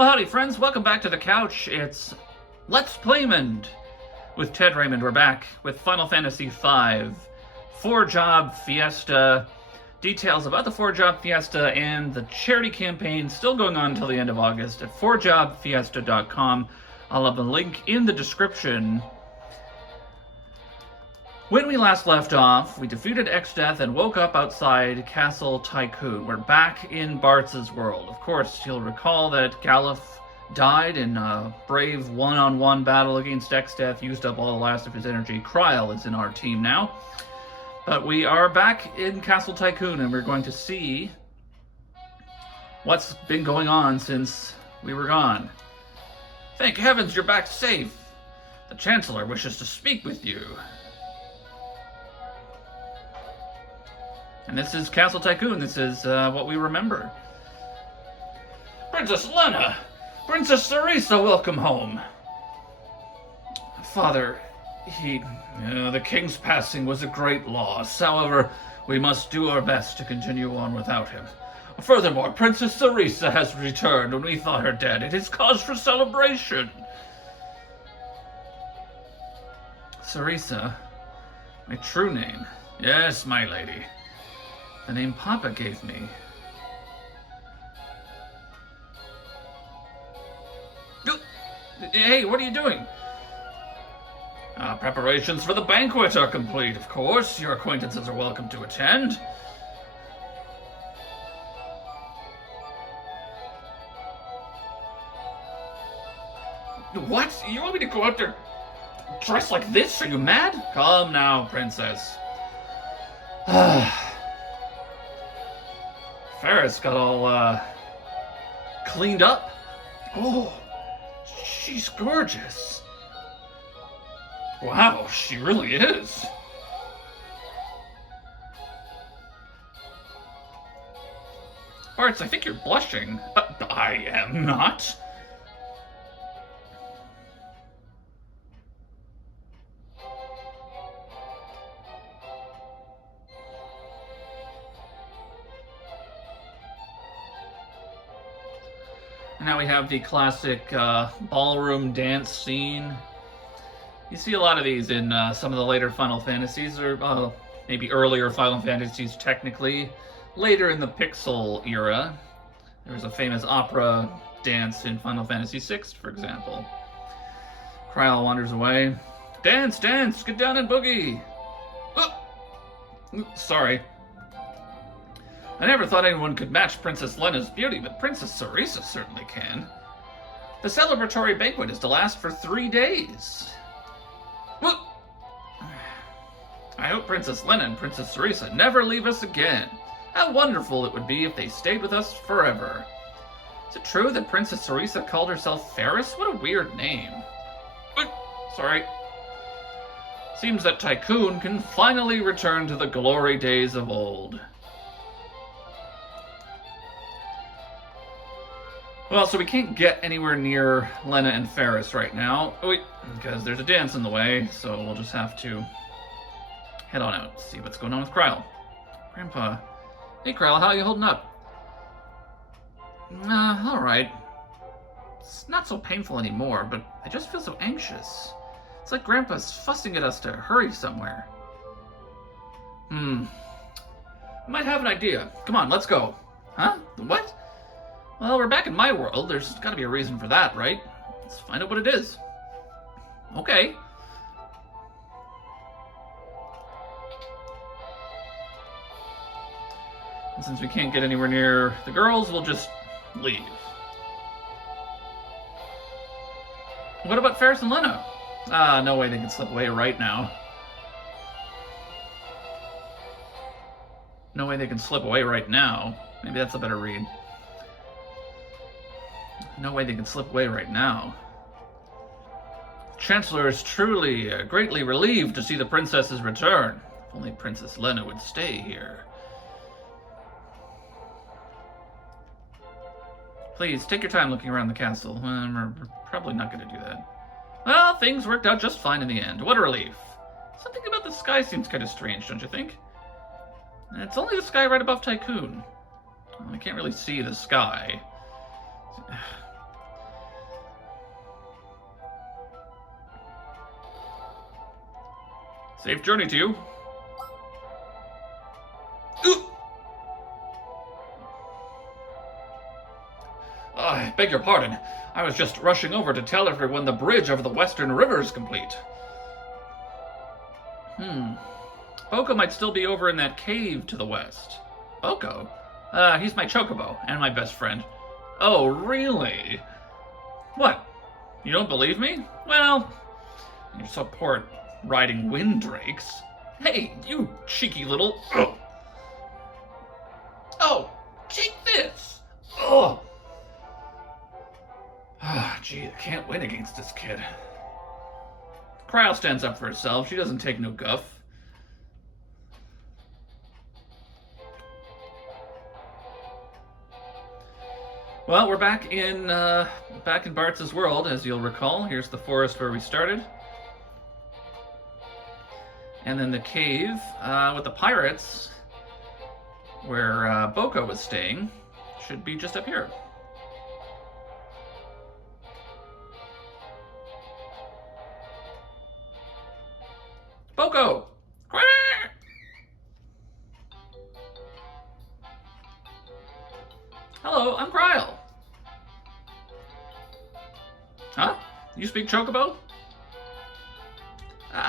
Well, howdy friends, welcome back to the couch. It's Let's Playmond with Ted Raymond. We're back with Final Fantasy V, 4-job Fiesta. Details about the 4-job Fiesta and the charity campaign still going on until the end of August at 4jobfiesta.com. I'll have a link in the description. When we last left off, we defeated Exdeath and woke up outside Castle Tycoon. We're back in Bartz's world. Of course, you'll recall that Galuf died in a brave one-on-one battle against Exdeath, used up all the last of his energy. Kryl is in our team now. But we are back in Castle Tycoon, and we're going to see what's been going on since we were gone. Thank heavens you're back safe. The Chancellor wishes to speak with you. And this is Castle Tycoon. This is what we remember. Princess Lena! Princess Sarisa, welcome home. Father, the king's passing was a great loss. However, we must do our best to continue on without him. Furthermore, Princess Sarisa has returned when we thought her dead. It is cause for celebration. Sarisa? My true name? Yes, my lady. The name Papa gave me. Hey, what are you doing? Preparations for the banquet are complete, of course. Your acquaintances are welcome to attend. What? You want me to go out there dressed like this? Are you mad? Calm now, princess. Ferris got all, cleaned up. Oh, she's gorgeous. Wow, she really is. Bartz, I think you're blushing. I am not. Now we have the classic ballroom dance scene. You see a lot of these in some of the later Final Fantasies, or maybe earlier Final Fantasies technically. Later in the Pixel era, there was a famous opera dance in Final Fantasy VI, for example. Kryl wanders away. Dance, dance, get down and boogie! Oh! Sorry. I never thought anyone could match Princess Lena's beauty, but Princess Sarisa certainly can. The celebratory banquet is to last for 3 days. Well, I hope Princess Lena and Princess Sarisa never leave us again. How wonderful it would be if they stayed with us forever. Is it true that Princess Sarisa called herself Ferris? What a weird name. Sorry. Seems that Tycoon can finally return to the glory days of old. Well, so we can't get anywhere near Lena and Ferris right now. Because there's a dance in the way, so we'll just have to head on out, see what's going on with Kryl. Grandpa. Hey, Kryl, how are you holding up? Alright. It's not so painful anymore, but I just feel so anxious. It's like Grandpa's fussing at us to hurry somewhere. I might have an idea. Come on, let's go. Huh? What? Well, we're back in my world. There's gotta be a reason for that, right? Let's find out what it is. Okay. And since we can't get anywhere near the girls, we'll just leave. What about Ferris and Lena? No way they can slip away right now. No way they can slip away right now. Maybe that's a better read. No way they can slip away right now. Chancellor is truly, greatly relieved to see the princess's return. If only Princess Lena would stay here. Please, take your time looking around the castle. We're probably not going to do that. Well, things worked out just fine in the end. What a relief. Something about the sky seems kind of strange, don't you think? It's only the sky right above Tycoon. Well, I can't really see the sky. Safe journey to you. Ooh. I beg your pardon. I was just rushing over to tell everyone the bridge over the Western River is complete. Boko might still be over in that cave to the west. Boko? He's my chocobo and my best friend. Oh, really? What? You don't believe me? Well, you're so poor at riding wind drakes. Hey, you cheeky little... Ugh. Oh, take this! Oh! Ah, gee, I can't win against this kid. Cryle stands up for herself. She doesn't take no guff. Well, we're back in Bartz's world, as you'll recall. Here's the forest where we started. And then the cave with the pirates, where Boko was staying, should be just up here. Boko! Hello, I'm Cryle. Huh? You speak Chocobo?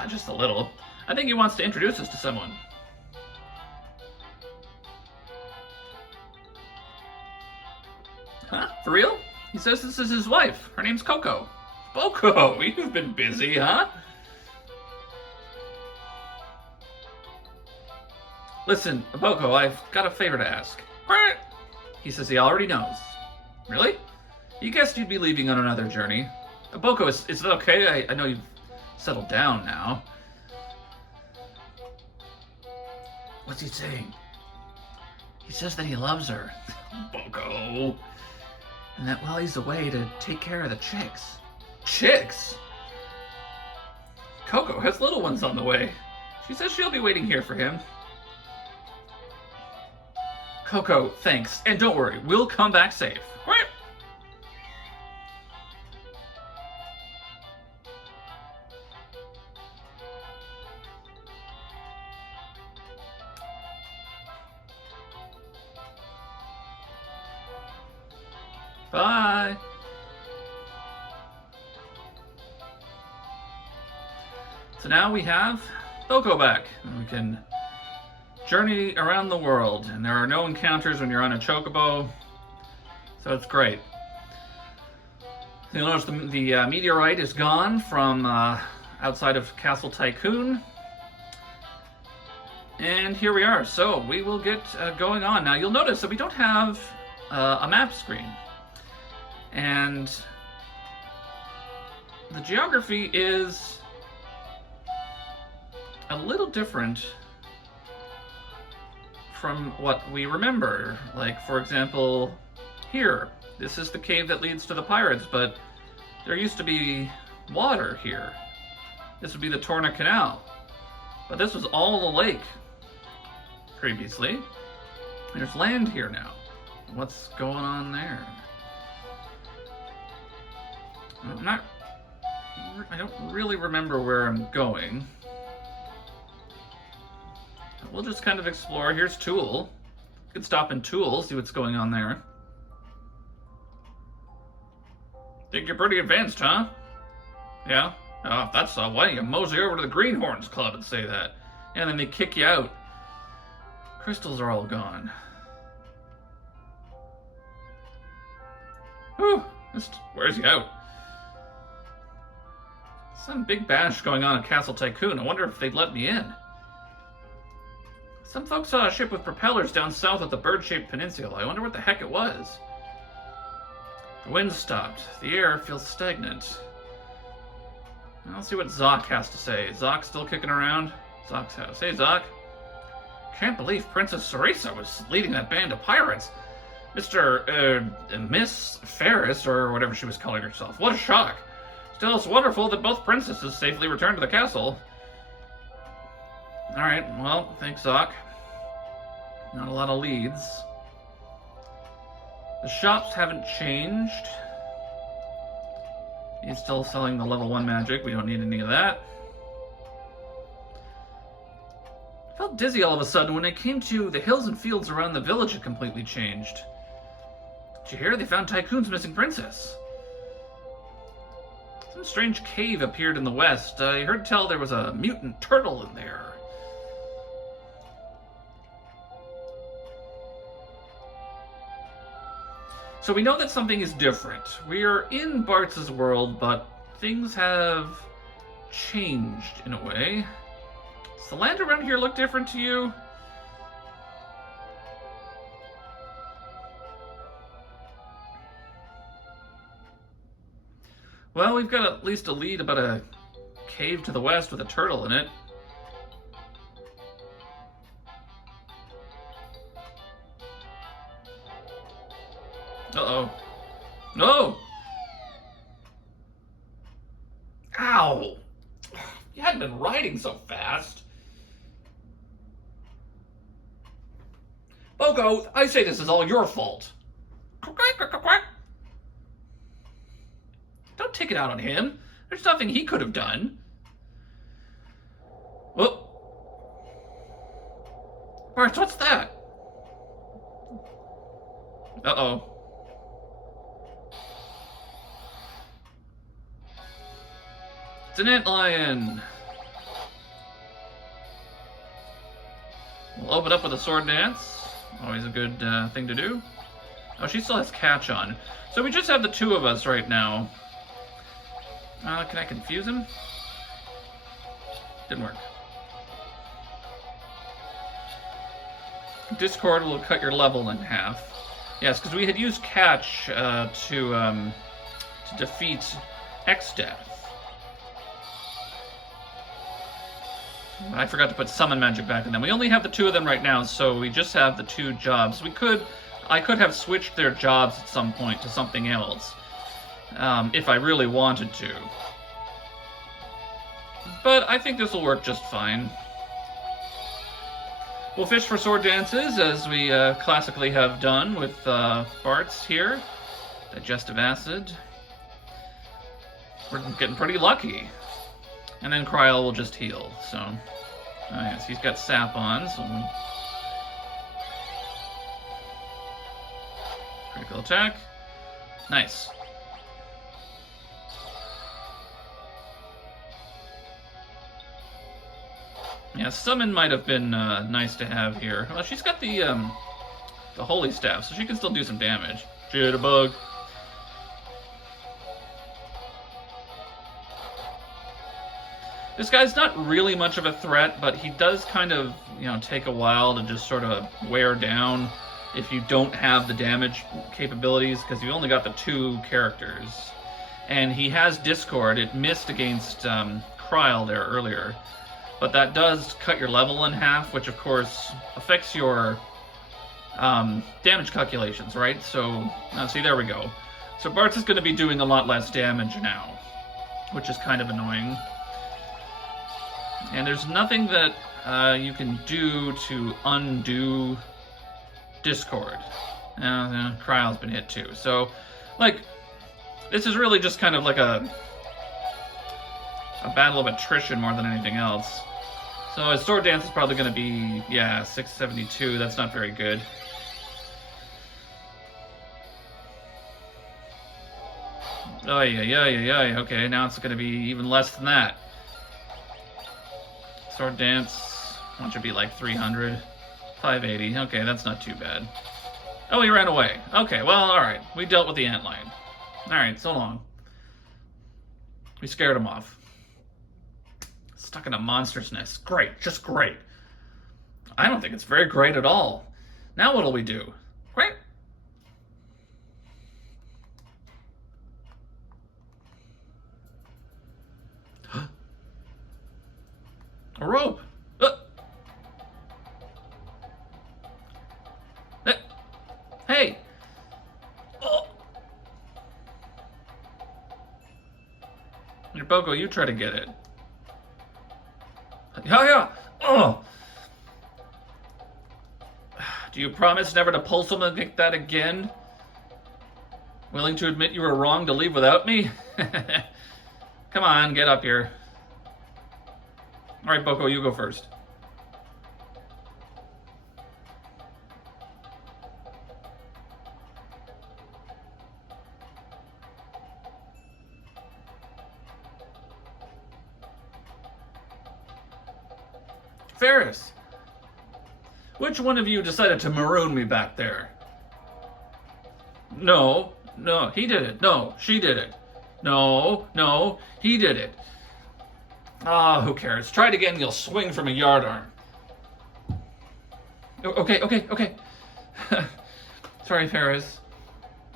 Just a little. I think he wants to introduce us to someone. Huh? For real? He says this is his wife. Her name's Coco. Boko, you've been busy, huh? Listen, Boko, I've got a favor to ask. He says he already knows. Really? You guessed you'd be leaving on another journey. Boko, is it okay? I know you've settled down now. What's he saying? He says that he loves her. Boko. And that while he's away to take care of the chicks. Chicks? Coco has little ones on the way. She says she'll be waiting here for him. Coco, thanks. And don't worry, we'll come back safe. Bye. So now we have Boko back. And we can journey around the world, and there are no encounters when you're on a chocobo, so it's great. You'll notice the meteorite is gone from outside of Castle Tycoon, and here we are. So we will get going on. Now you'll notice that we don't have a map screen, and the geography is a little different from what we remember. Like, for example, here. This is the cave that leads to the pirates, but there used to be water here. This would be the Torna Canal. But this was all the lake previously. There's land here now. What's going on there? I don't really remember where I'm going. We'll just kind of explore. Here's Tool. We could stop in Tool, see what's going on there. Think you're pretty advanced, huh? Yeah? Oh, if that's so, why don't you mosey over to the Greenhorns Club and say that? And then they kick you out. Crystals are all gone. Whew, just wears you out. Some big bash going on at Castle Tycoon. I wonder if they'd let me in. Some folks saw a ship with propellers down south at the bird-shaped peninsula. I wonder what the heck it was. The wind stopped. The air feels stagnant. I'll see what Zoc has to say. Zoc's still kicking around? Zoc's house. Hey, Zoc. Can't believe Princess Ceresa was leading that band of pirates. Miss Ferris, or whatever she was calling herself. What a shock. Still, it's wonderful that both princesses safely returned to the castle. Alright, well, thanks, Zoc. Not a lot of leads. The shops haven't changed. He's still selling the level 1 magic. We don't need any of that. Felt dizzy all of a sudden when it came to the hills and fields around the village had completely changed. Did you hear? They found Tycoon's missing princess. Some strange cave appeared in the west. I heard tell there was a mutant turtle in there. So we know that something is different. We are in Bart's world, but things have changed in a way. Does the land around here look different to you? Well, we've got at least a lead about a cave to the west with a turtle in it. Uh-oh. No! Ow! You hadn't been riding so fast. Boko, I say this is all your fault. Don't take it out on him. There's nothing he could have done. Whoop. Bart, what's that? Uh-oh. It's an antlion. We'll open up with a sword dance. Always a good thing to do. Oh, she still has catch on. So we just have the two of us right now. Can I confuse him? Didn't work. Discord will cut your level in half. Yes, because we had used catch to defeat Exdeath. I forgot to put summon magic back in them. We only have the two of them right now, so we just have the two jobs. I could have switched their jobs at some point to something else, if I really wanted to. But I think this will work just fine. We'll fish for sword dances, as we classically have done with Bart's here. Digestive acid. We're getting pretty lucky. And then Kryl will just heal, so... Oh yes, he's got sap on, so... Critical attack. Nice. Yeah, summon might have been nice to have here. Well, she's got the holy staff, so she can still do some damage. Jitterbug. This guy's not really much of a threat, but he does kind of, take a while to just sort of wear down if you don't have the damage capabilities, because you only got the two characters. And he has Discord. It missed against Kryl there earlier. But that does cut your level in half, which of course affects your damage calculations, right? So, see, there we go. So Bart's is going to be doing a lot less damage now, which is kind of annoying. And there's nothing that you can do to undo Discord. Kryl's been hit too. So, this is really just kind of like a battle of attrition more than anything else. So his sword dance is probably going to be, 672. That's not very good. Oh, yeah. Okay, now it's going to be even less than that. Sword dance, why should be like 300. 580. Okay, that's not too bad. Oh, he ran away. Okay, well, alright. We dealt with the antlion. Alright, so long. We scared him off. Stuck in a monster's nest. Great, just great. I don't think it's very great at all. Now what'll we do? Great. A rope. Hey. Oh. Your Boko, you try to get it. Yeah. Oh. Do you promise never to pull something like that again? Willing to admit you were wrong to leave without me? Come on, get up here. Alright, Boko, you go first. Ferris! Which one of you decided to maroon me back there? No, he did it. No, she did it. No, he did it. Ah, who cares? Try it again, you'll swing from a yardarm. Okay. Sorry, Ferris.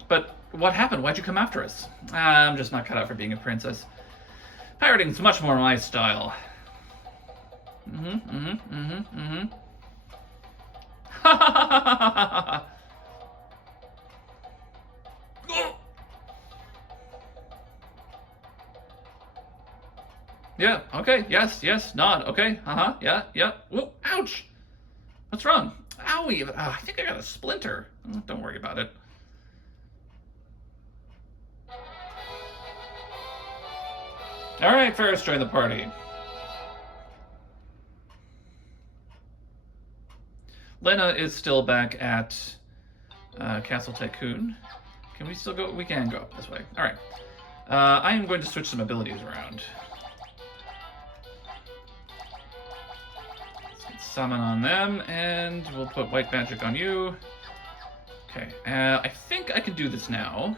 But what happened? Why'd you come after us? I'm just not cut out for being a princess. Pirating's much more my style. Yeah, okay, yes, nod, okay, yeah. Whoa, ouch! What's wrong? Owie, I think I got a splinter. Don't worry about it. Alright, Ferris, join the party. Lena is still back at Castle Tycoon. Can we still go? We can go up this way. Alright. I am going to switch some abilities around. Let's get summon on them, and we'll put white magic on you. Okay, I think I can do this now.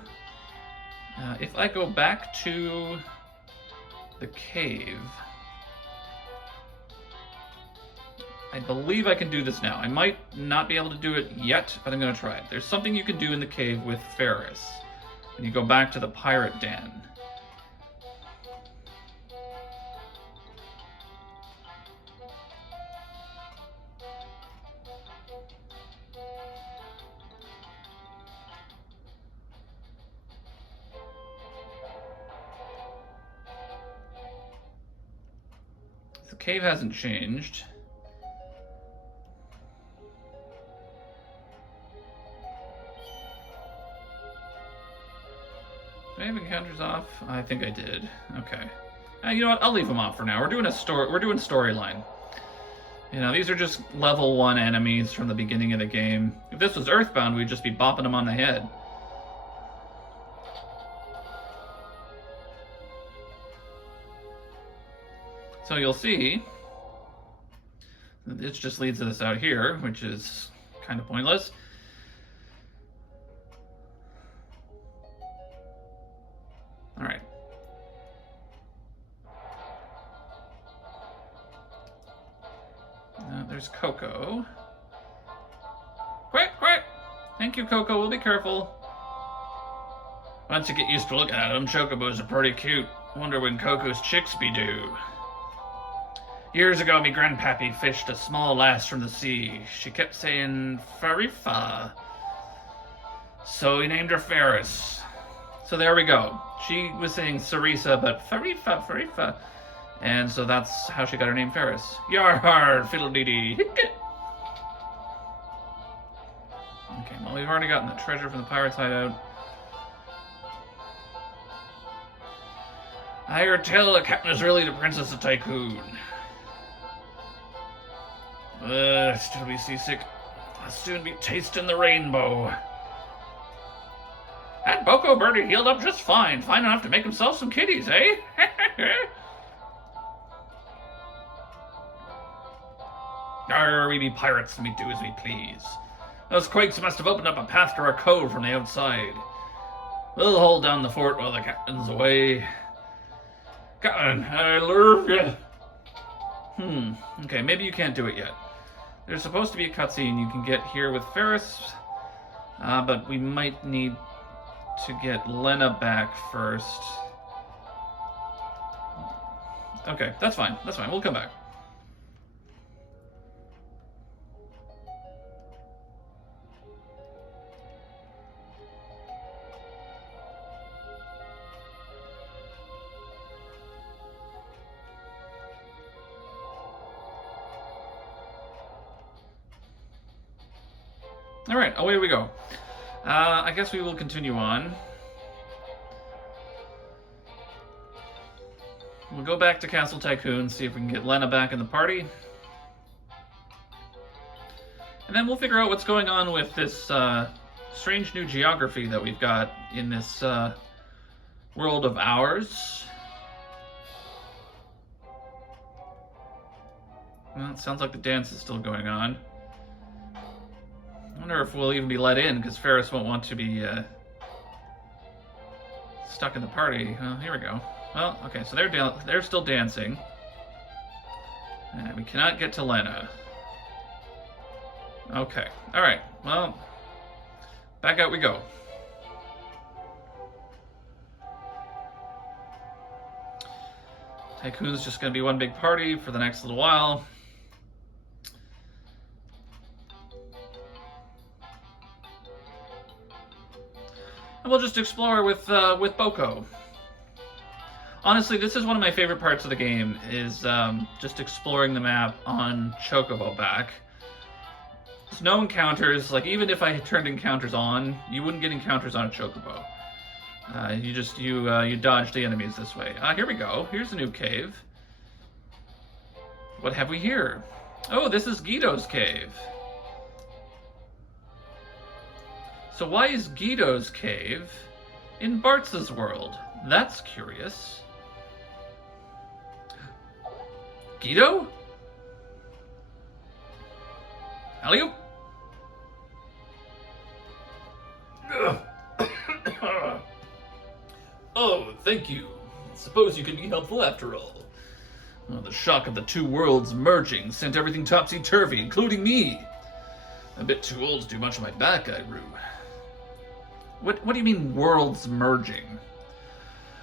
If I go back to the cave, I believe I can do this now. I might not be able to do it yet, but I'm going to try it. There's something you can do in the cave with Ferris when you go back to the pirate den. The cave hasn't changed. Do I have encounters off? I think I did. Okay. You know what? I'll leave them off for now. We're doing storyline. You know, these are just level 1 enemies from the beginning of the game. If this was Earthbound, we'd just be bopping them on the head. So you'll see, it just leads us out here, which is kind of pointless. All right. There's Coco. Quick! Thank you, Coco. We'll be careful. Once you get used to looking at them, chocobos are pretty cute. Wonder when Coco's chicks be due. Years ago, me grandpappy fished a small lass from the sea. She kept saying, Farifa. So he named her Ferris. So there we go. She was saying Sarisa, but Farifa. And so that's how she got her name Ferris. Yar, fiddle-dee-dee. Okay, well, we've already gotten the treasure from the pirate's hideout. I heard tell the captain is really the princess of Tycoon. Still be seasick. I'll soon be tasting the rainbow. That Boko birdie healed up just fine. Fine enough to make himself some kitties, eh? Arr, we be pirates and we do as we please. Those quakes must have opened up a path to our cove from the outside. We'll hold down the fort while the captain's away. Captain, I love you. Okay, maybe you can't do it yet. There's supposed to be a cutscene you can get here with Ferris, but we might need to get Lena back first. Okay, that's fine. We'll come back. All right, away we go. I guess we will continue on. We'll go back to Castle Tycoon, see if we can get Lena back in the party. And then we'll figure out what's going on with this strange new geography that we've got in this world of ours. Well, it sounds like the dance is still going on. I wonder if we'll even be let in, because Ferris won't want to be stuck in the party. Here we go. Well, okay, so they're still dancing. And we cannot get to Lena. Okay, alright, well, back out we go. Tycoon's just going to be one big party for the next little while. And we'll just explore with Boko. Honestly, this is one of my favorite parts of the game, is just exploring the map on Chocobo back. There's no encounters. Like, even if I had turned encounters on, you wouldn't get encounters on a Chocobo. You dodge the enemies this way. Here we go. Here's a new cave. What have we here? Oh, this is Guido's cave. So why is Guido's cave in Bartz's world? That's curious. Guido? Alley-oop? Oh, thank you. Suppose you can be helpful after all. Well, the shock of the two worlds merging sent everything topsy-turvy, including me. A bit too old to do much on my back, I rue. What do you mean, worlds merging?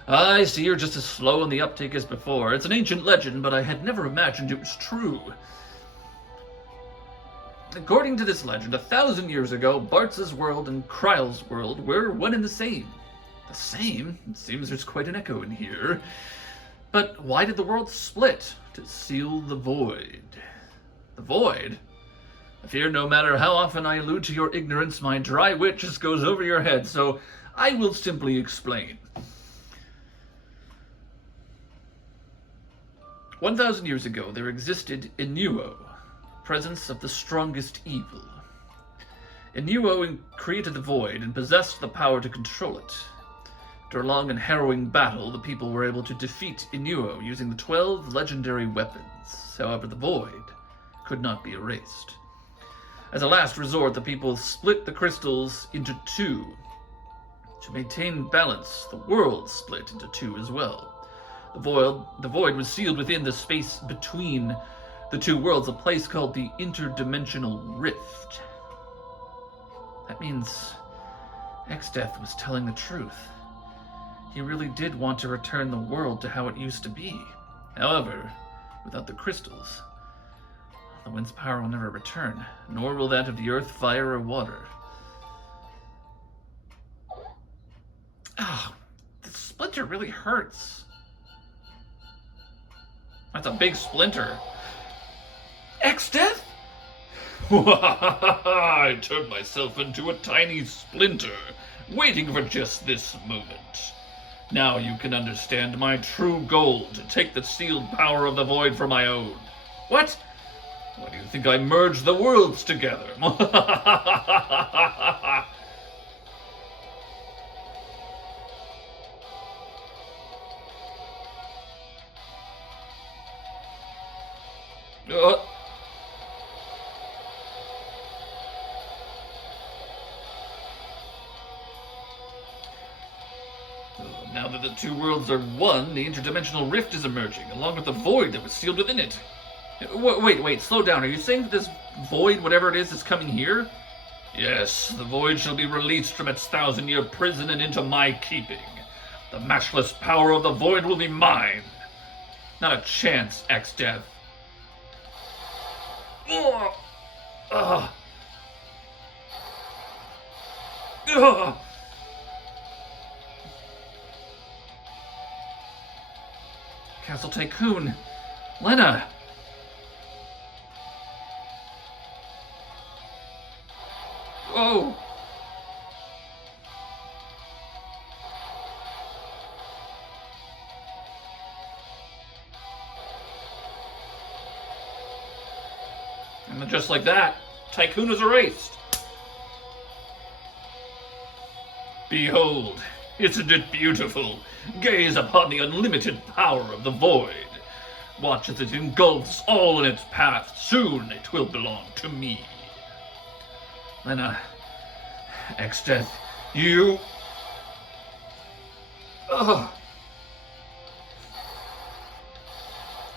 I see you're just as slow in the uptake as before. It's an ancient legend, but I had never imagined it was true. According to this legend, 1,000 years ago, Bartz's world and Kryle's world were one and the same. The same? It seems there's quite an echo in here. But why did the world split? To seal the void. The void? I fear no matter how often I allude to your ignorance, my dry wit just goes over your head, so I will simply explain. 1,000 years ago, there existed Inuo, presence of the strongest evil. Inuo created the void and possessed the power to control it. After a long and harrowing battle, the people were able to defeat Inuo using the 12 legendary weapons. However, the void could not be erased. As a last resort, the people split the crystals into two. To maintain balance, the world split into two as well. The void was sealed within the space between the two worlds, a place called the Interdimensional Rift. That means Exdeath was telling the truth. He really did want to return the world to how it used to be. However, without the crystals, the wind's power will never return, nor will that of the earth, fire, or water. Ah, the splinter really hurts. That's a big splinter. Exdeath? I turned myself into a tiny splinter, waiting for just this moment. Now you can understand my true goal, to take the sealed power of the void for my own. What? Why do you think I merged the worlds together? Now that the two worlds are one, the interdimensional rift is emerging, along with the void that was sealed within it. Wait, slow down. Are you saying that this void, whatever it is coming here? Yes, the void shall be released from its 1,000-year prison and into my keeping. The matchless power of the void will be mine. Not a chance, Exdeath. Castle Tycoon. Lena. Oh. And just like that, Tycoon is erased. Behold, isn't it beautiful? Gaze upon the unlimited power of the void. Watch as it engulfs all in its path. Soon it will belong to me. Then, Exdeath, you... Oh.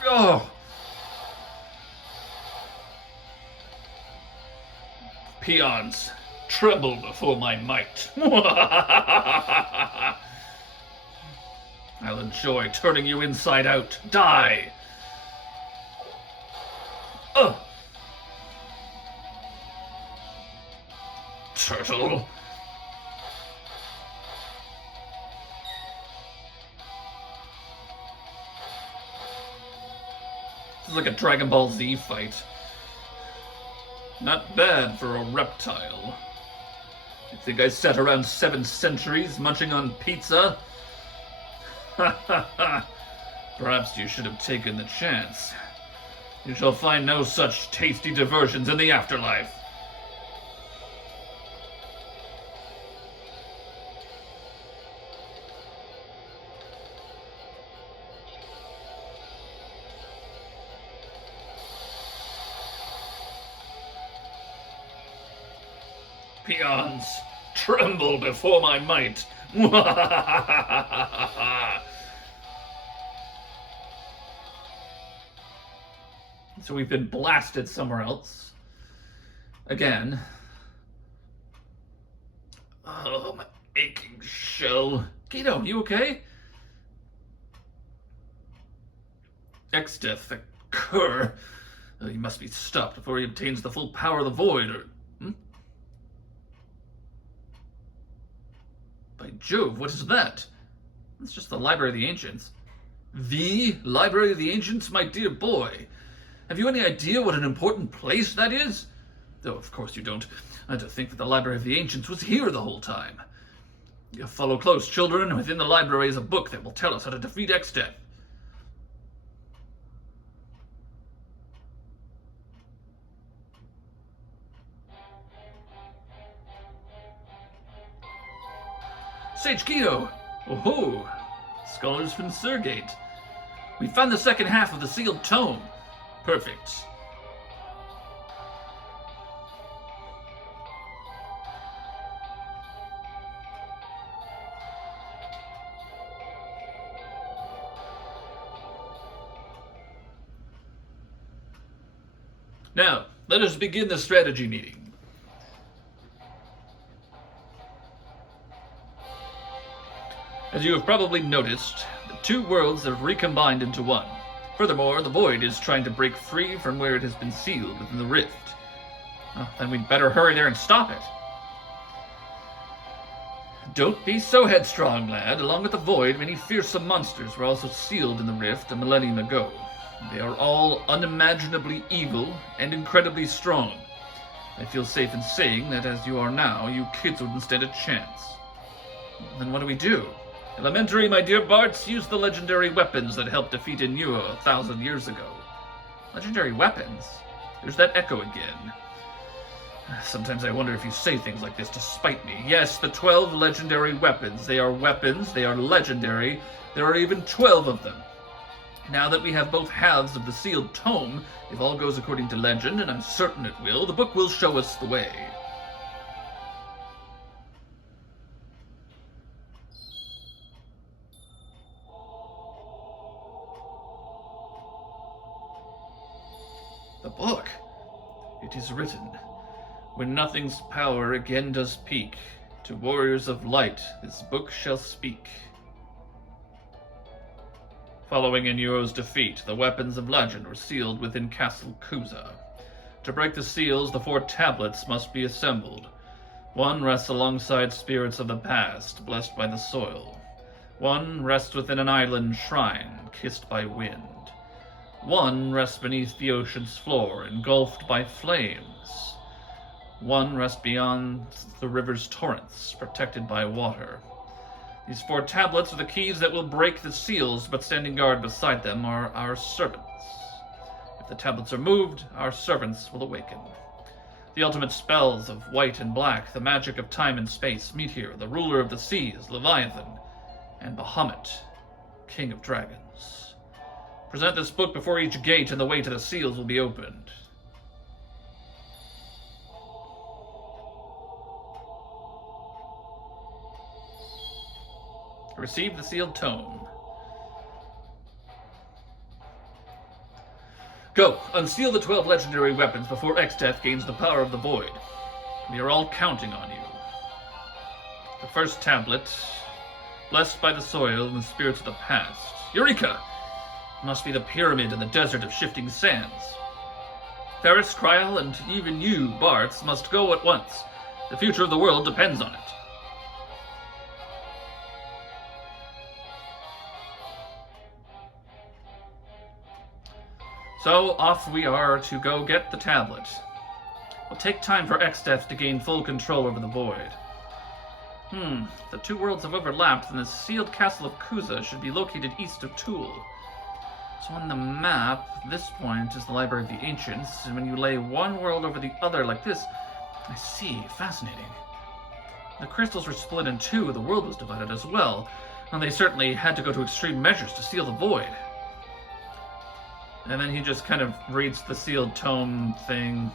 Oh. Peons, tremble before my might. I'll enjoy turning you inside out. Die! Turtle. This is like a Dragon Ball Z fight. Not bad for a reptile. You think I sat around 7 centuries munching on pizza? Perhaps you should have taken the chance. You shall find no such tasty diversions in the afterlife. Peons, tremble before my might. So we've been blasted somewhere else. Again. Oh, my aching shell. Kato, you okay? Exdeath, the cur. He must be stopped before he obtains the full power of the void, or... By Jove, what is that? It's just the Library of the Ancients. The Library of the Ancients, my dear boy. Have you any idea what an important place that is? Though, of course you don't. I had to think that the Library of the Ancients was here the whole time. You follow close, children. Within the library is a book that will tell us how to defeat Exdeath. Sage Keto! Oh-ho! Scholars from Surgate. We found the second half of the sealed tome. Perfect. Now, let us begin the strategy meeting. As you have probably noticed, the 2 worlds have recombined into one. Furthermore, the void is trying to break free from where it has been sealed within the rift. Well, then we'd better hurry there and stop it. Don't be so headstrong, lad. Along with the void, many fearsome monsters were also sealed in the rift a millennium ago. They are all unimaginably evil and incredibly strong. I feel safe in saying that as you are now, you kids wouldn't stand a chance. Then what do we do? Elementary, my dear Barts, use the legendary weapons that helped defeat Inua 1,000 years ago. Legendary weapons? There's that echo again. Sometimes I wonder if you say things like this to spite me. Yes, the 12 legendary weapons. They are weapons, they are legendary. There are even 12 of them. Now that we have both halves of the sealed tome, if all goes according to legend, and I'm certain it will, the book will show us the way. The book. It is written, when nothing's power again does peak, to warriors of light this book shall speak. Following Inuo's defeat, the weapons of legend were sealed within Castle Kuza. To break the seals, the 4 tablets must be assembled. One rests alongside spirits of the past, blessed by the soil. One rests within an island shrine, kissed by wind. One rests beneath the ocean's floor, engulfed by flames. One rests beyond the river's torrents, protected by water. These 4 tablets are the keys that will break the seals, but standing guard beside them are our servants. If the tablets are moved, our servants will awaken. The ultimate spells of white and black, the magic of time and space, meet here, the ruler of the seas, Leviathan, and Bahamut, king of dragons. Present this book before each gate and the way to the seals will be opened. Receive the sealed tome. Go, unseal the 12 legendary weapons before Exdeath gains the power of the void. We are all counting on you. The first tablet, blessed by the soil and the spirits of the past. Eureka! Must be the pyramid in the desert of shifting sands. Ferris, Kryal, and even you, Bartz, must go at once. The future of the world depends on it. So, off we are to go get the tablet. It'll take time for Exdeath to gain full control over the void. The two worlds have overlapped, and the sealed castle of Kuza should be located east of Toul. So on the map, this point is the Library of the Ancients, and when you lay one world over the other like this, I see, fascinating. The crystals were split in two, the world was divided as well, and they certainly had to go to extreme measures to seal the void. And then he just kind of reads the sealed tome thing.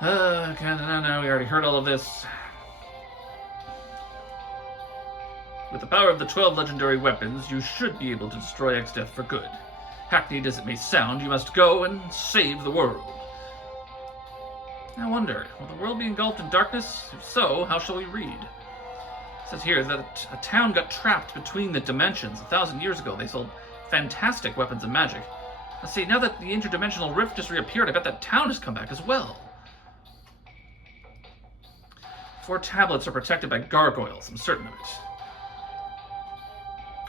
No, we already heard all of this. With the power of the 12 legendary weapons, you should be able to destroy Exdeath for good. Hackneyed as it may sound, you must go and save the world. I wonder, will the world be engulfed in darkness? If so, how shall we read? It says here that a town got trapped between the dimensions 1,000 years ago. They sold fantastic weapons and magic. Let's see, now that the interdimensional rift just reappeared, I bet that town has come back as well. 4 tablets are protected by gargoyles, I'm certain of it.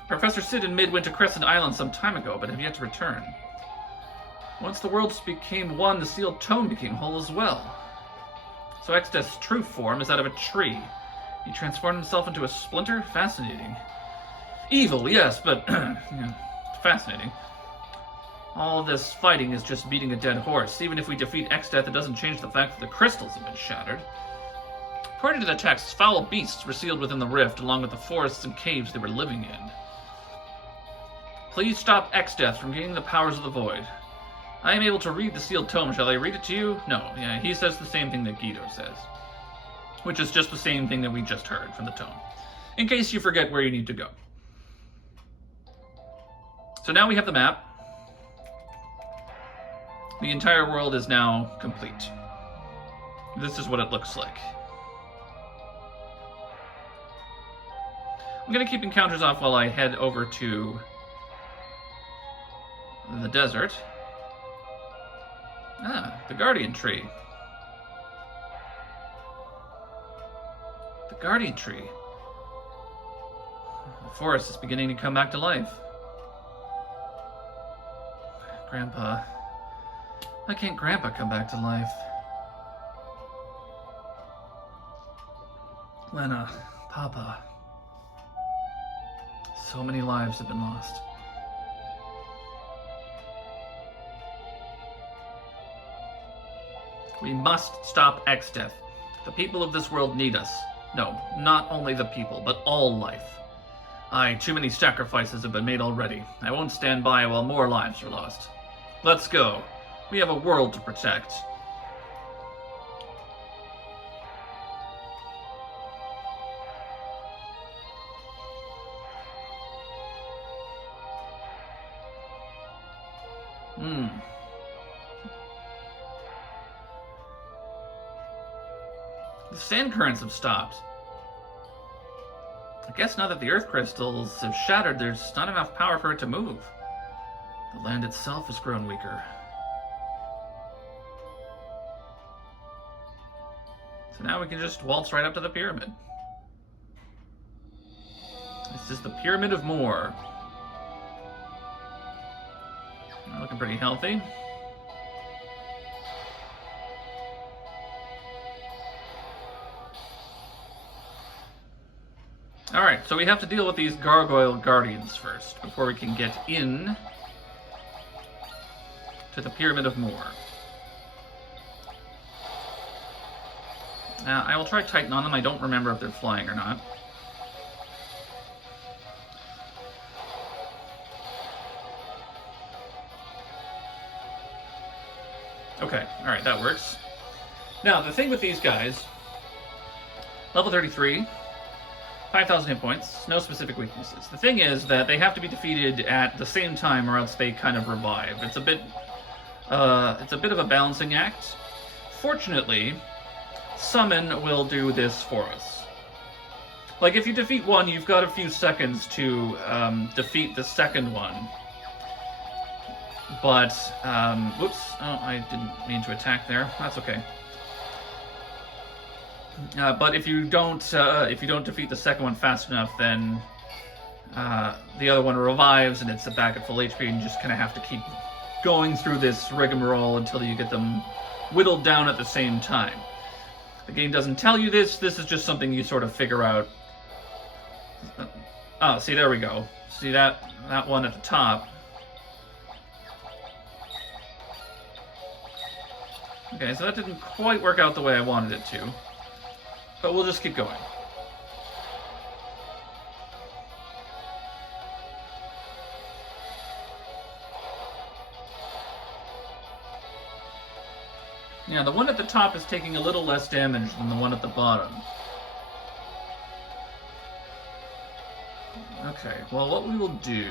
Professor Sid and Mid went to Crescent Island some time ago, but have yet to return. Once the worlds became one, the sealed tome became whole as well. So Exdeath's true form is that of a tree. He transformed himself into a splinter? Fascinating. Evil, yes, but yeah, fascinating. All this fighting is just beating a dead horse. Even if we defeat Exdeath, it doesn't change the fact that the crystals have been shattered. According to the texts, foul beasts were sealed within the rift, along with the forests and caves they were living in. Please stop Exdeath from gaining the powers of the void. I am able to read the sealed tome. Shall I read it to you? No, yeah, he says the same thing that Guido says. Which is just the same thing that we just heard from the tome. In case you forget where you need to go. So now we have the map. The entire world is now complete. This is what it looks like. I'm going to keep encounters off while I head over to the desert. The Guardian Tree. The Guardian Tree. The forest is beginning to come back to life. Grandpa. Why can't Grandpa come back to life? Lena, Papa. So many lives have been lost. We must stop Exdeath. The people of this world need us. No, not only the people, but all life. Aye, too many sacrifices have been made already. I won't stand by while more lives are lost. Let's go. We have a world to protect. The sand currents have stopped. I guess now that the earth crystals have shattered, there's not enough power for it to move. The land itself has grown weaker. So now we can just waltz right up to the pyramid. This is the Pyramid of Moor. Looking pretty healthy. Alright, so we have to deal with these gargoyle guardians first, before we can get in to the Pyramid of Moor. Now, I will try Titan on them. I don't remember if they're flying or not. Okay, alright, that works. Now, the thing with these guys, level 33, 5,000 hit points, no specific weaknesses. The thing is that they have to be defeated at the same time or else they kind of revive. It's a bit of a balancing act. Fortunately, Summon will do this for us. Like, if you defeat one, you've got a few seconds to defeat the second one. But, whoops, oh, I didn't mean to attack there. That's okay. But if you don't defeat the second one fast enough, then the other one revives and it's back at full HP, and you just kind of have to keep going through this rigmarole until you get them whittled down at the same time. The game doesn't tell you this. This is just something you sort of figure out. Oh, see, there we go. See that one at the top. Okay, so that didn't quite work out the way I wanted it to. But we'll just keep going. Yeah, the one at the top is taking a little less damage than the one at the bottom. Okay, well, what we will do...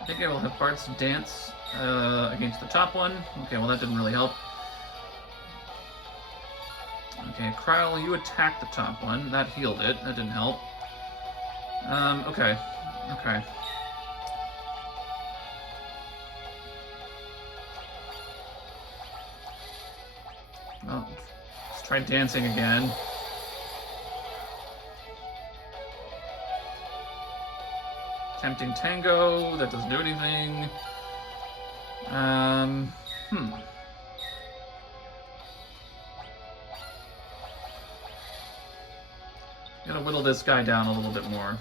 I think I will have Bart's dance against the top one. Okay, well, that didn't really help. Okay, Kryl, you attacked the top one. That healed it. That didn't help. Okay. Okay. Well, let's try dancing again. Tempting Tango. That doesn't do anything. Gotta whittle this guy down a little bit more.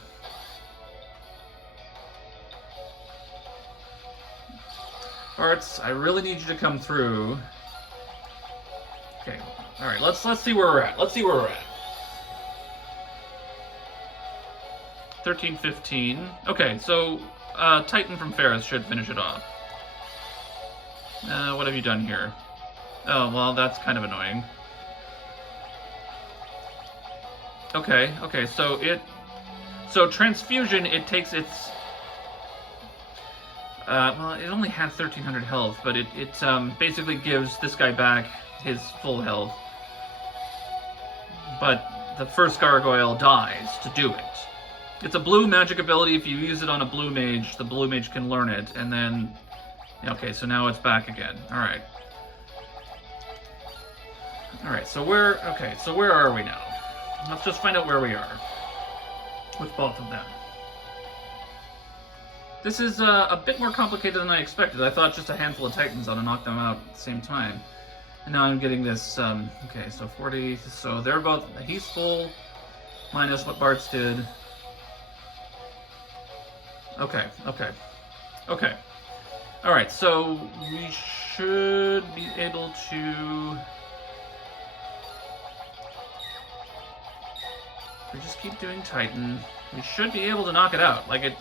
Arts, I really need you to come through. Okay, alright, let's see where we're at. Let's see where we're at. 13, 15. Okay, so Titan from Ferris should finish it off. What have you done here? Oh, well, that's kind of annoying. Okay, so Transfusion, it takes its... well, it only had 1,300 health, but it basically gives this guy back his full health. But the first gargoyle dies to do it. It's a blue magic ability. If you use it on a blue mage, the blue mage can learn it, and then... Okay, so now it's back again. Alright. Alright, so where are we now? Let's just find out where we are with both of them. This is a bit more complicated than I expected. I thought just a handful of Titans ought to knock them out at the same time. And now I'm getting this, okay, so 40, so they're both, he's full, minus what Bart's did. Okay. Alright, so we should be able to... We just keep doing Titan. We should be able to knock it out. Like,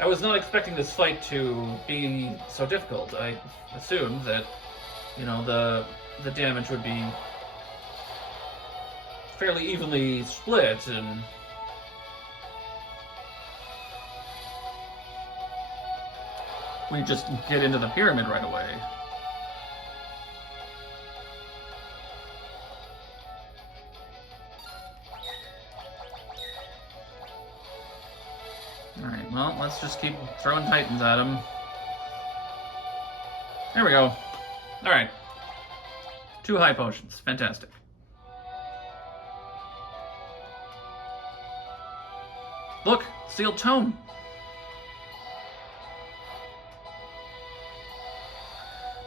I was not expecting this fight to be so difficult. I assumed that, you know, the damage would be fairly evenly split, and... we just get into the pyramid right away. Alright, well, let's just keep throwing Titans at him. There we go. Alright. 2 high potions. Fantastic. Look! Sealed tome!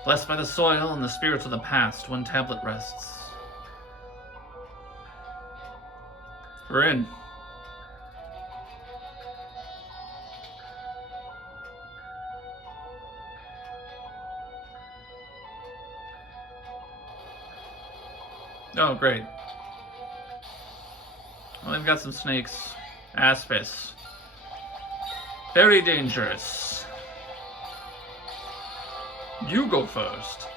Blessed by the soil and the spirits of the past, one tablet rests. We're in. Oh, great. Well, they've got some snakes. Aspis. Very dangerous. You go first.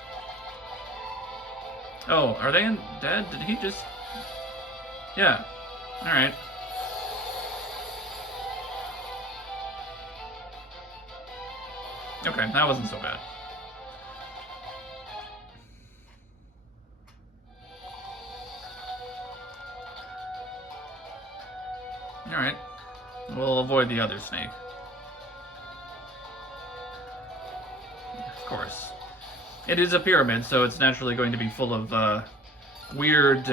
Oh, are they dead? Did he just... Yeah. Alright. Okay, that wasn't so bad. Alright. We'll avoid the other snake. Of course. It is a pyramid, so it's naturally going to be full of weird...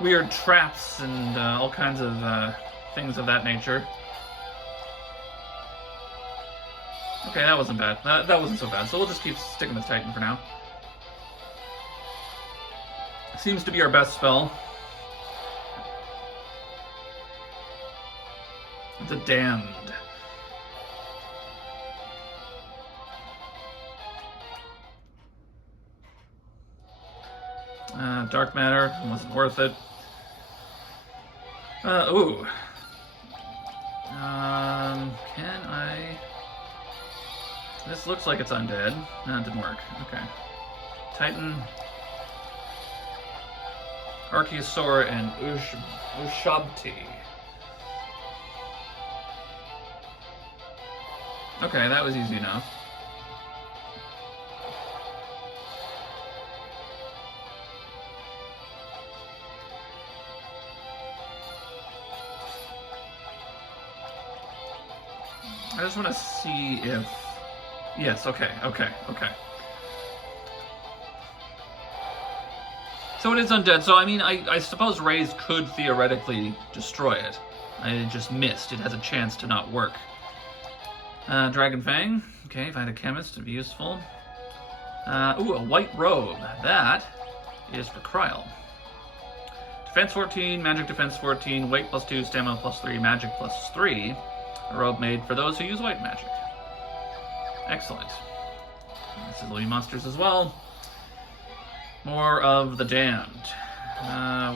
weird traps and all kinds of things of that nature. Okay, that wasn't bad. That wasn't so bad. So we'll just keep sticking with Titan for now. Seems to be our best spell. The Damned. Dark Matter wasn't worth it. Ooh. Can I... This looks like it's undead. No, it didn't work. Okay. Titan... Archaeosaur and Ushabti. Okay, that was easy enough. I just want to see if... Yes, okay. So it is undead, so I mean, I suppose Rays could theoretically destroy it. I just missed. It has a chance to not work. Dragon Fang. Okay, if I had a chemist, it'd be useful. Ooh, a white robe. That is for Kryl. Defense 14, magic defense 14, weight +2, stamina +3, magic +3. A robe made for those who use white magic. Excellent. This is living monsters as well. More of the Damned.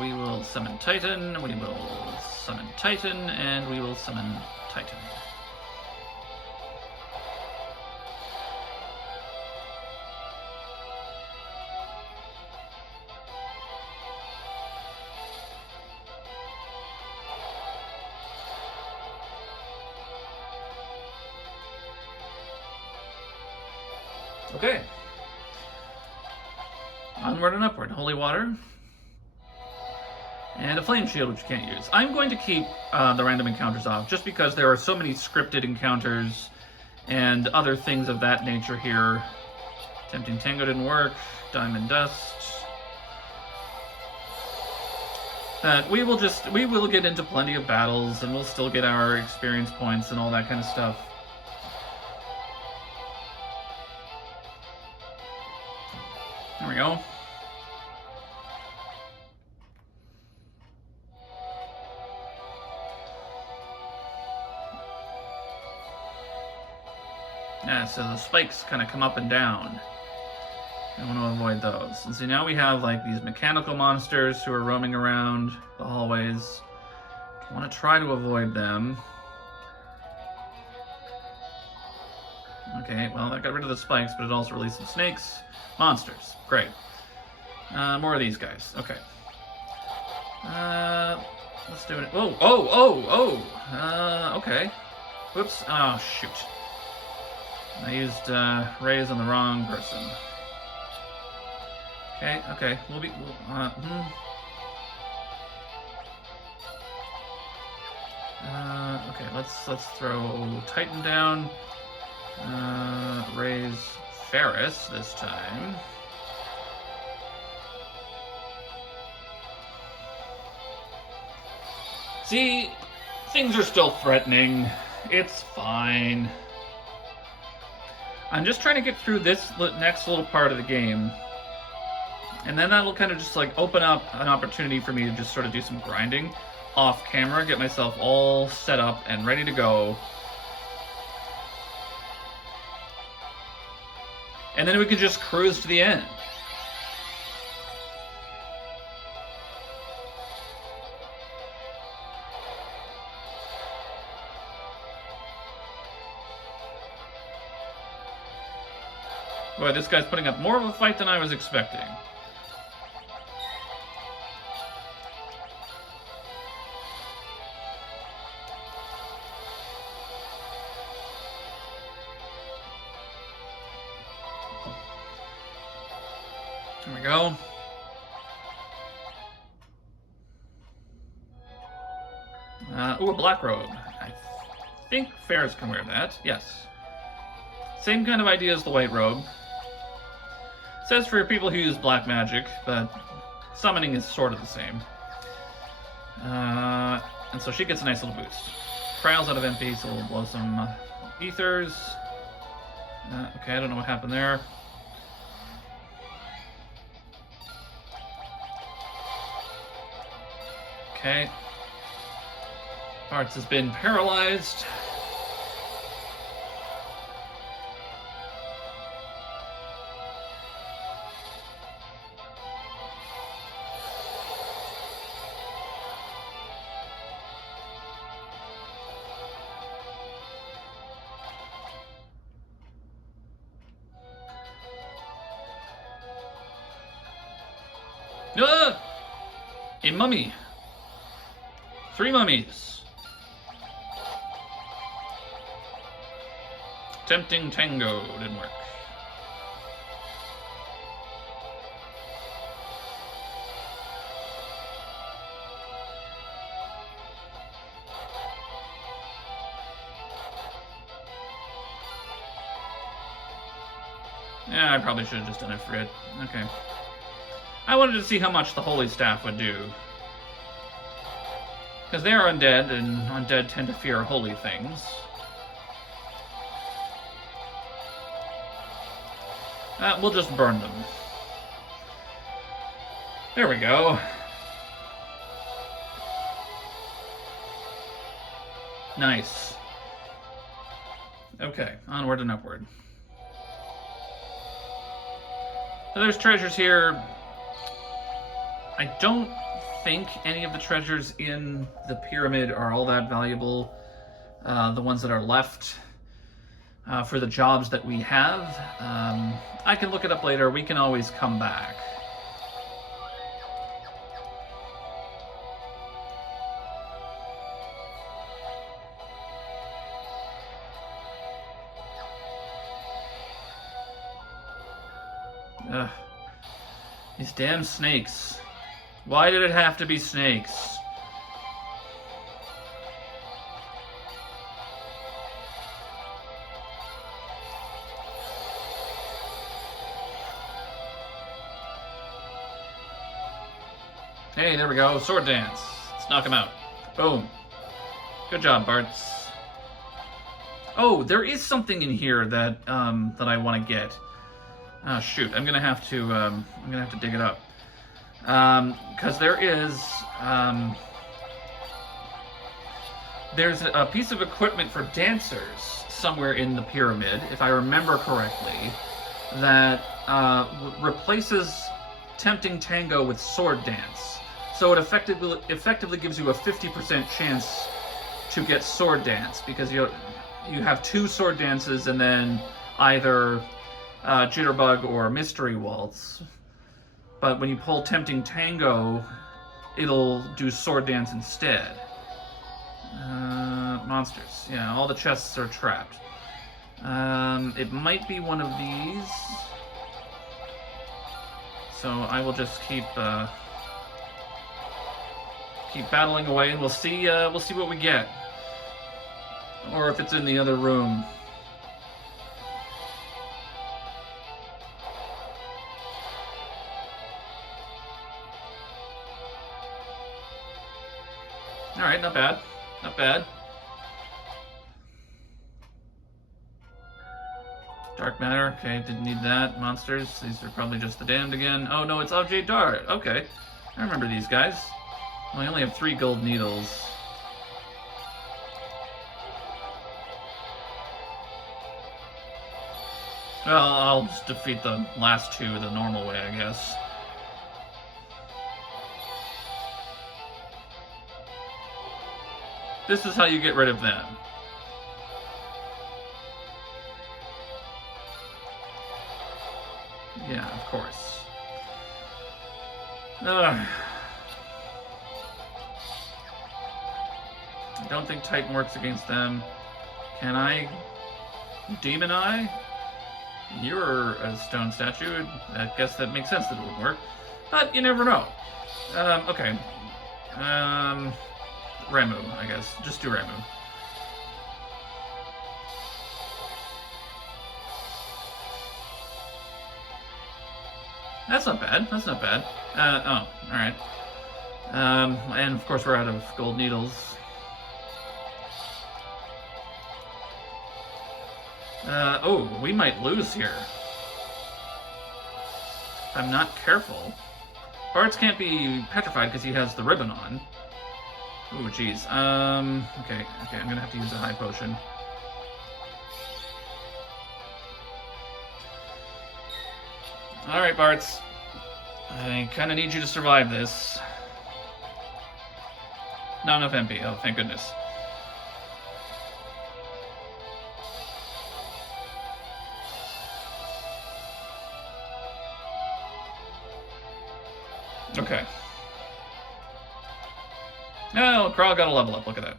We will summon Titan, we will summon Titan, and we will summon Titan. Okay. Onward and upward. Holy water. And a flame shield, which you can't use. I'm going to keep the random encounters off, just because there are so many scripted encounters and other things of that nature here. Tempting Tango didn't work. Diamond Dust. That we will get into plenty of battles, and we'll still get our experience points and all that kind of stuff. There we go. Yeah, so the spikes kind of come up and down. I want to avoid those. And so now we have like these mechanical monsters who are roaming around the hallways. I want to try to avoid them. Okay, well, that got rid of the spikes, but it also released some snakes. Monsters. Great. More of these guys. Okay. Let's do it. Okay. Whoops. Oh, shoot. I used rays on the wrong person. Okay. Okay, let's throw Titan down. Raise Ferris this time. See, things are still threatening. It's fine. I'm just trying to get through this next little part of the game. And then that'll kind of just like open up an opportunity for me to just sort of do some grinding off camera, get myself all set up and ready to go. And then we can just cruise to the end. Boy, this guy's putting up more of a fight than I was expecting. There we go. Ooh, a black robe. I think fairs can wear that. Yes. Same kind of idea as the white robe. It says for people who use black magic, but summoning is sort of the same. And so she gets a nice little boost. Trials out of MP, so we'll blow some ethers. Okay, I don't know what happened there. Okay. Arts has been paralyzed. Ah! A mummy. 3 mummies. Tempting Tango didn't work. Yeah, I probably should have just done it for it. Okay. I wanted to see how much the Holy Staff would do. Because they are undead, and undead tend to fear holy things. We'll just burn them. There we go. Nice. Okay, onward and upward. So there's treasures here. I don't think any of the treasures in the pyramid are all that valuable. The ones that are left for the jobs that we have. I can look it up later. We can always come back. Ugh. These damn snakes. Why did it have to be snakes? Hey, there we go. Sword dance. Let's knock him out. Boom. Good job, Bartz. Oh, there is something in here that that I want to get. Ah, shoot. I'm gonna have to dig it up. Because there's a piece of equipment for dancers somewhere in the pyramid, if I remember correctly, that replaces Tempting Tango with Sword Dance. So it effectively gives you a 50% chance to get Sword Dance, because you have 2 Sword Dances and then either Jitterbug or Mystery Waltz. But when you pull Tempting Tango, it'll do Sword Dance instead. Monsters. Yeah, all the chests are trapped. It might be one of these. So I will just keep battling away, and we'll see what we get. Or if it's in the other room. Alright, not bad. Not bad. Dark matter, okay, didn't need that. Monsters, these are probably just the damned again. Oh no, it's Objet Dart. Okay, I remember these guys. Well, I only have 3 gold needles. Well, I'll just defeat the last 2 the normal way, I guess. This is how you get rid of them. Yeah, of course. I don't think Titan works against them. Can I Demon Eye? You're a stone statue. I guess that makes sense that it would work. But you never know. Okay. Ramu, I guess. Just do Ramu. That's not bad. That's not bad. Oh, alright. And of course we're out of gold needles. Oh, we might lose here. If I'm not careful. Bartz can't be petrified because he has the ribbon on. Ooh, jeez. Okay, I'm gonna have to use a high potion. Alright, Bartz. I kinda need you to survive this. Not enough MP. Oh, thank goodness. Okay. Oh, Kral got a level up. Look at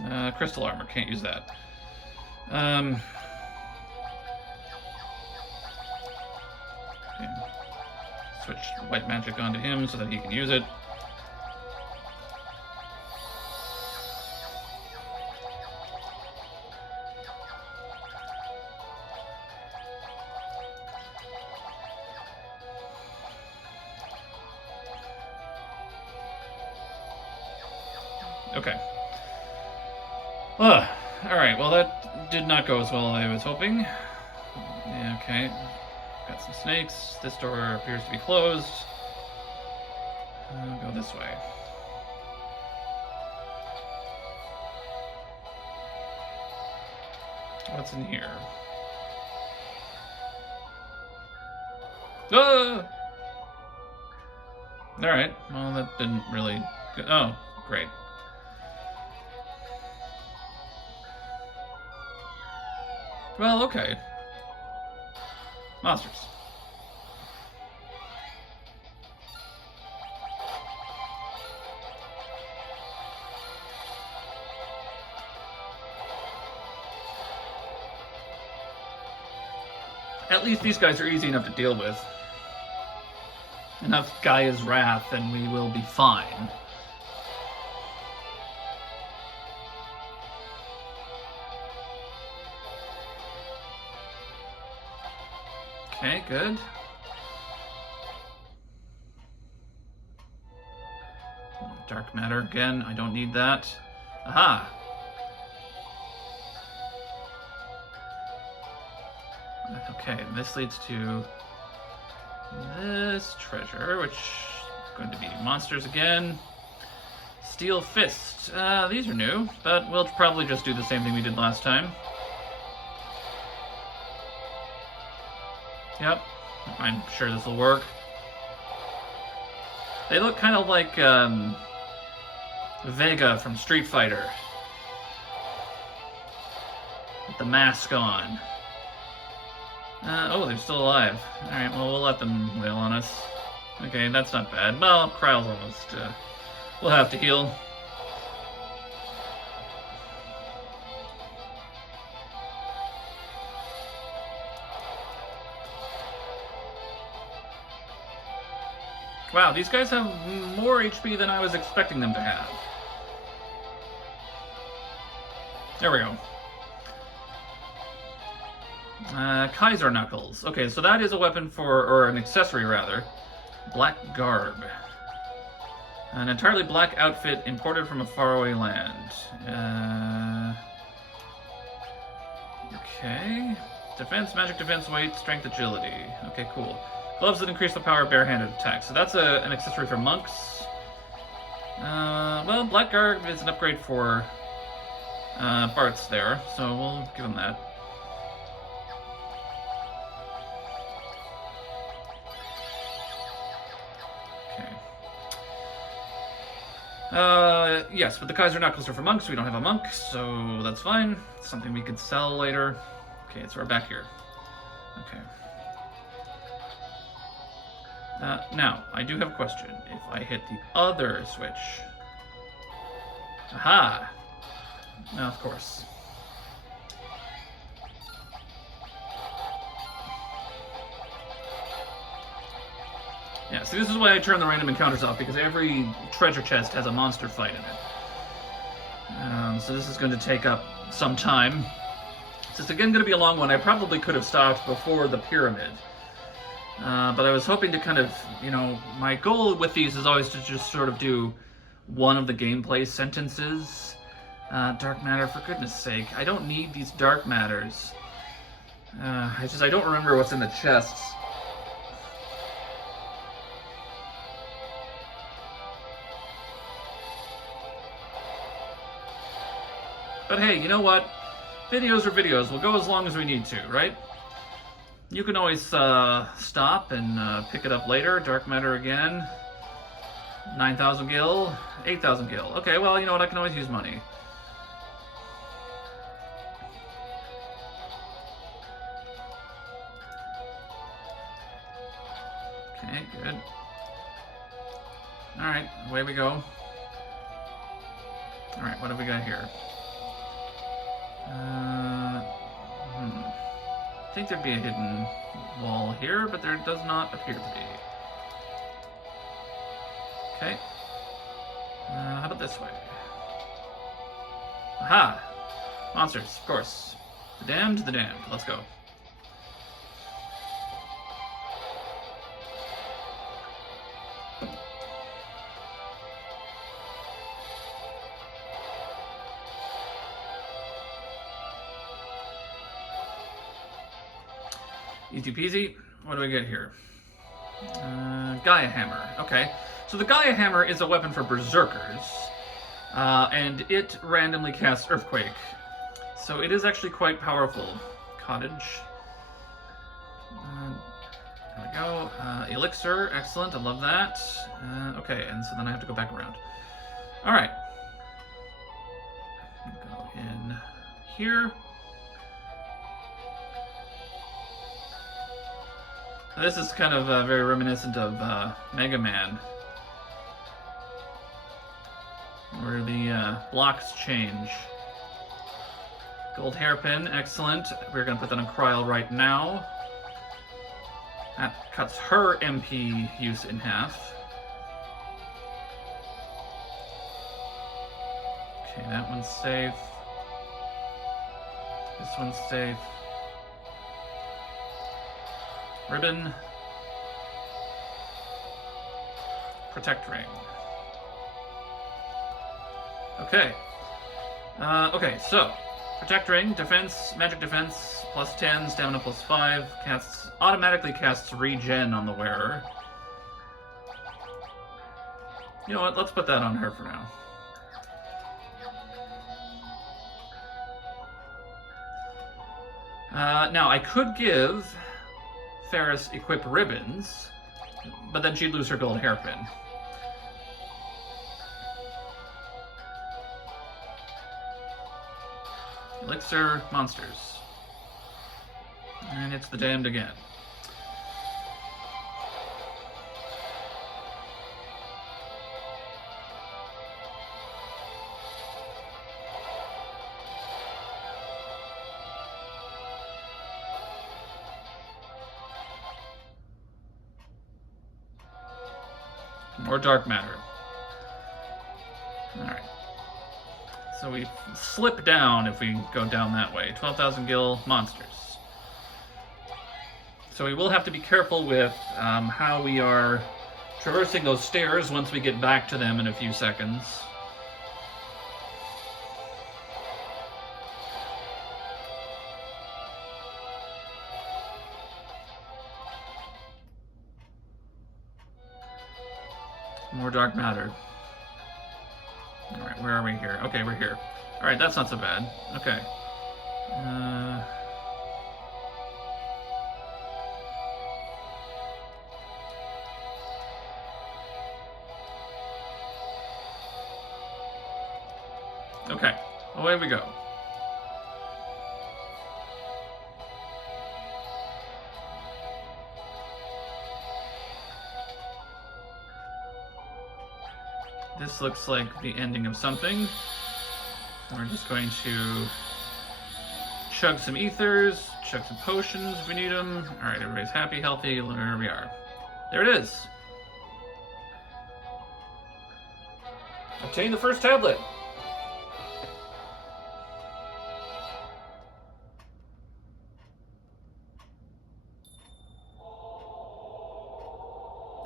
that. Crystal armor. Can't use that. Okay. Switch white magic onto him so that he can use it. Okay. Alright, well that did not go as well as I was hoping. Yeah, okay. Got some snakes. This door appears to be closed. I'll go this way. What's in here? Ah! Alright, well that didn't really... Oh, great. Well, okay. Monsters. At least these guys are easy enough to deal with. Enough Gaia's Wrath and we will be fine. Okay, good. Dark matter again. I don't need that. Aha! Okay, this leads to this treasure, which is going to be monsters again. Steel Fist. These are new, but we'll probably just do the same thing we did last time. Yep, I'm sure this will work. They look kind of like Vega from Street Fighter. With the mask on. Oh, they're still alive. Alright, well, we'll let them wail on us. Okay, that's not bad. Well, Kryl's almost... we'll have to heal. Wow, these guys have more HP than I was expecting them to have. There we go. Kaiser Knuckles. Okay, so that is a weapon for, or an accessory rather. Black Garb. An entirely black outfit imported from a faraway land. Okay. Defense, magic defense, weight, strength, agility. Okay, cool. Gloves that increase the power of barehanded attacks. So that's an accessory for monks. Well, Black Garb is an upgrade for Bartz there, so we'll give him that. Yes, but the Kaiser Knuckles are for monks. We don't have a monk, so that's fine. Something we could sell later. Okay, so we're back here. Okay. Now, I do have a question. If I hit the other switch... Aha! Now, of course. Yeah, so this is why I turn the random encounters off, because every treasure chest has a monster fight in it. So this is going to take up some time. This is again going to be a long one. I probably could have stopped before the pyramid. But I was hoping to kind of, you know, my goal with these is always to just sort of do one of the gameplay sentences. Dark matter, for goodness sake. I don't need these dark matters. I don't remember what's in the chests. But hey, you know what? Videos are videos. We'll go as long as we need to, right? You can always stop and pick it up later. Dark matter again. 9,000 gil. 8,000 gil. Okay, well, you know what? I can always use money. Okay, good. Alright, away we go. Alright, what have we got here? I think there'd be a hidden wall here, but there does not appear to be. Okay. How about this way? Aha! Monsters, of course. The damned, the damned. Let's go. Easy peasy. What do we get here? Gaia Hammer. Okay. So the Gaia Hammer is a weapon for berserkers. And it randomly casts Earthquake. So it is actually quite powerful. Cottage. There we go. Elixir. Excellent. I love that. Okay, and so then I have to go back around. Alright. Go in here. This is kind of very reminiscent of Mega Man, where the blocks change. Gold hairpin, excellent. We're going to put that on Kryl right now. That cuts her MP use in half. Okay, that one's safe. This one's safe. Ribbon. Protect ring. Okay. Okay, so protect ring, defense, magic defense, plus 10, stamina plus 5, automatically casts regen on the wearer. You know what, let's put that on her for now. Now, I could give Ferris equip ribbons, but then she'd lose her gold hairpin. Elixir, monsters. And it's the damned again. More dark matter. Alright. So we slip down if we go down that way. 12,000 gil, monsters. So we will have to be careful with how we are traversing those stairs once we get back to them in a few seconds. More dark matter. Alright, where are we here? Okay, we're here. Alright, that's not so bad. Okay. Okay, away we go. This looks like the ending of something. We're just going to chug some ethers, chug some potions if we need them. Alright, everybody's happy, healthy, there we are. There it is. Obtain the first tablet.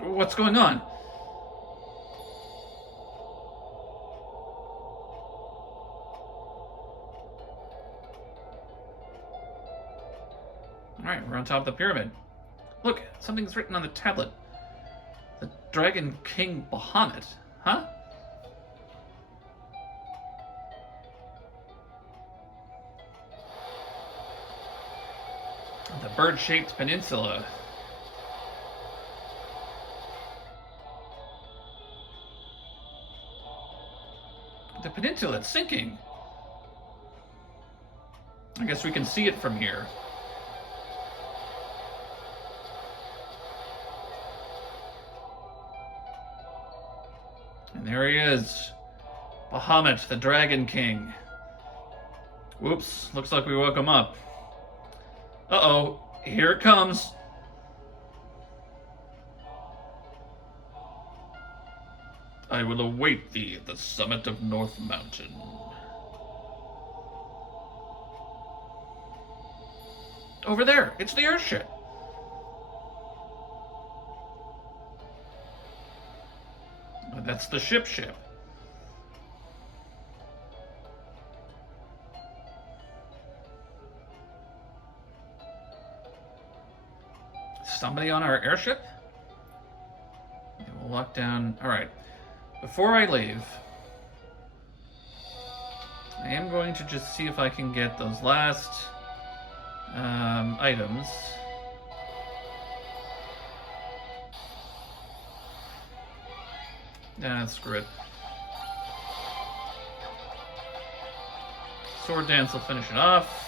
What's going on? Alright, we're on top of the pyramid. Look, something's written on the tablet. The Dragon King Bahamut. Huh? The bird-shaped peninsula. The peninsula, it's sinking. I guess we can see it from here. And there he is. Bahamut, the Dragon King. Whoops, looks like we woke him up. Uh-oh, here it comes. I will await thee at the summit of North Mountain. Over there, it's the airship. That's the ship. Somebody on our airship? We'll lock down. Alright. Before I leave, I am going to just see if I can get those last items. Nah, screw it. Sword dance will finish it off.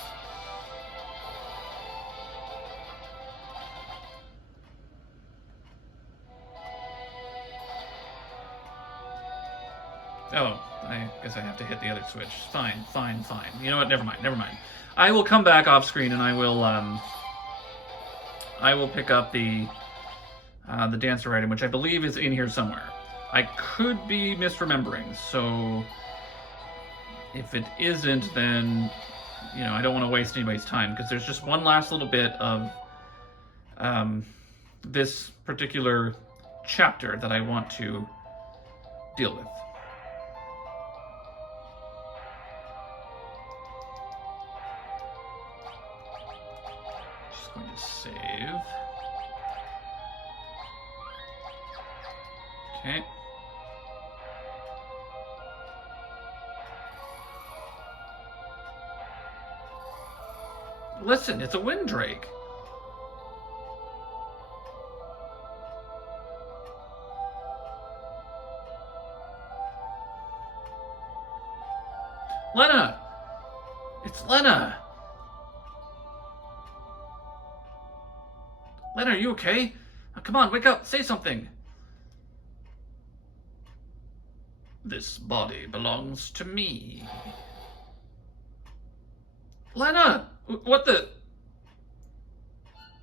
Oh, I guess I have to hit the other switch. Fine. You know what? Never mind. I will come back off screen and I will pick up the dancer item, which I believe is in here somewhere. I could be misremembering, so if it isn't, then I don't want to waste anybody's time, because there's just one last little bit of this particular chapter that I want to deal with. Just going to save. Okay. Listen, it's a wind drake. Lena! It's Lena! Lena, are you okay? Come on, wake up, say something. This body belongs to me. Lena! What the?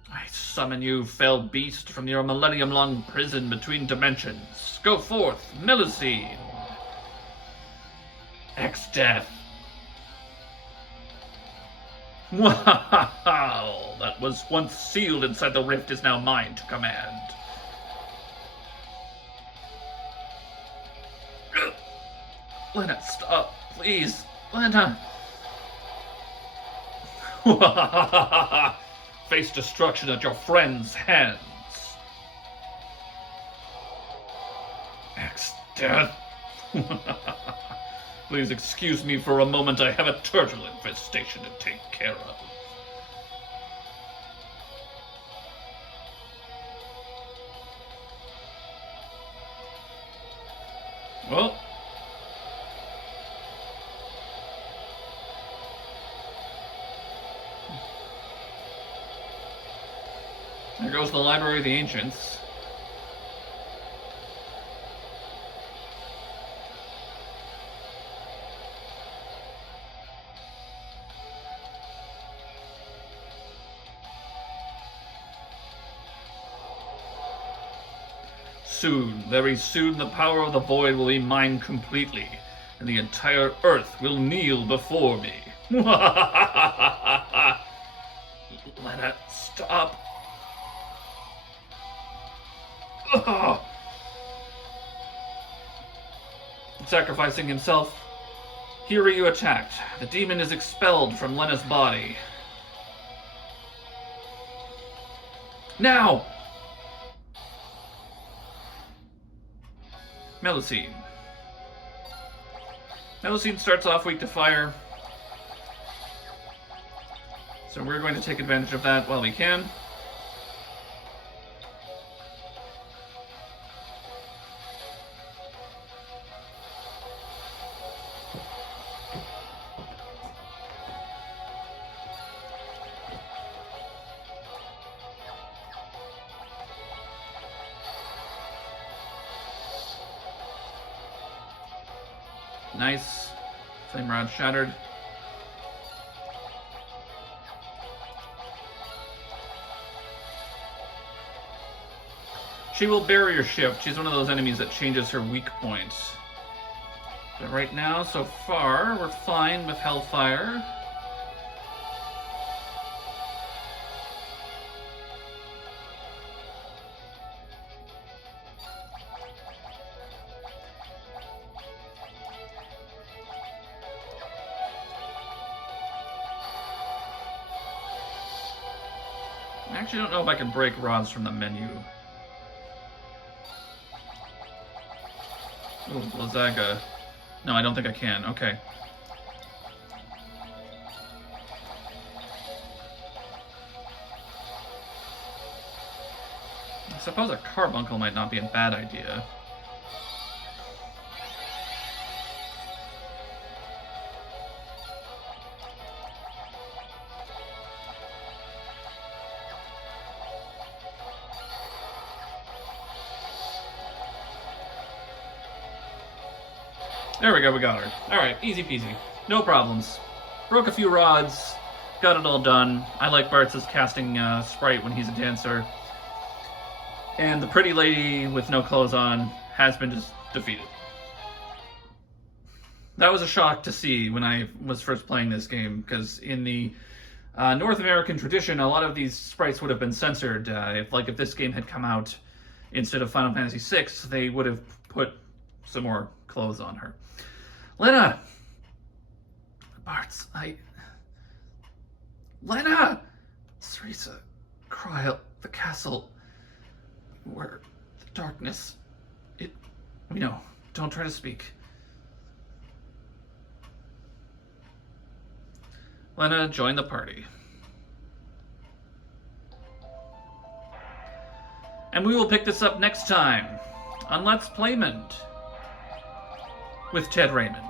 I summon you, fell beast, from your millennium-long prison between dimensions. Go forth, Millicene. Exdeath. Wow! That was once sealed inside the rift is now mine to command. Lena, stop, please. Lena. Face destruction at your friend's hands. Exdeath. Please excuse me for a moment. I have a turtle infestation to take care of. Well. There goes the Library of the Ancients. very soon the power of the void will be mine completely, and the entire earth will kneel before me. Lena, stop. Ugh. Sacrificing himself, Hiryu attacked. The demon is expelled from Lena's body. Now! Melusine. Melusine starts off weak to fire, so we're going to take advantage of that while we can. Nice. Flame rod shattered. She will barrier shift. She's one of those enemies that changes her weak points. But right now, so far, we're fine with Hellfire. I actually don't know if I can break rods from the menu. Oh, Blazzaga. No, I don't think I can. Okay. I suppose a carbuncle might not be a bad idea. There we go, we got her. Alright, easy peasy. No problems. Broke a few rods, got it all done. I like Bartz's casting sprite when he's a dancer. And the pretty lady with no clothes on has been just defeated. That was a shock to see when I was first playing this game, because in the North American tradition, a lot of these sprites would have been censored. If this game had come out instead of Final Fantasy VI, they would have put some more clothes on her. Lena! Bartz, Lena! Cerisa, Cryle, the castle, where the darkness, we know, don't try to speak. Lena, join the party. And we will pick this up next time on Let's Playmond with Ted Raymond.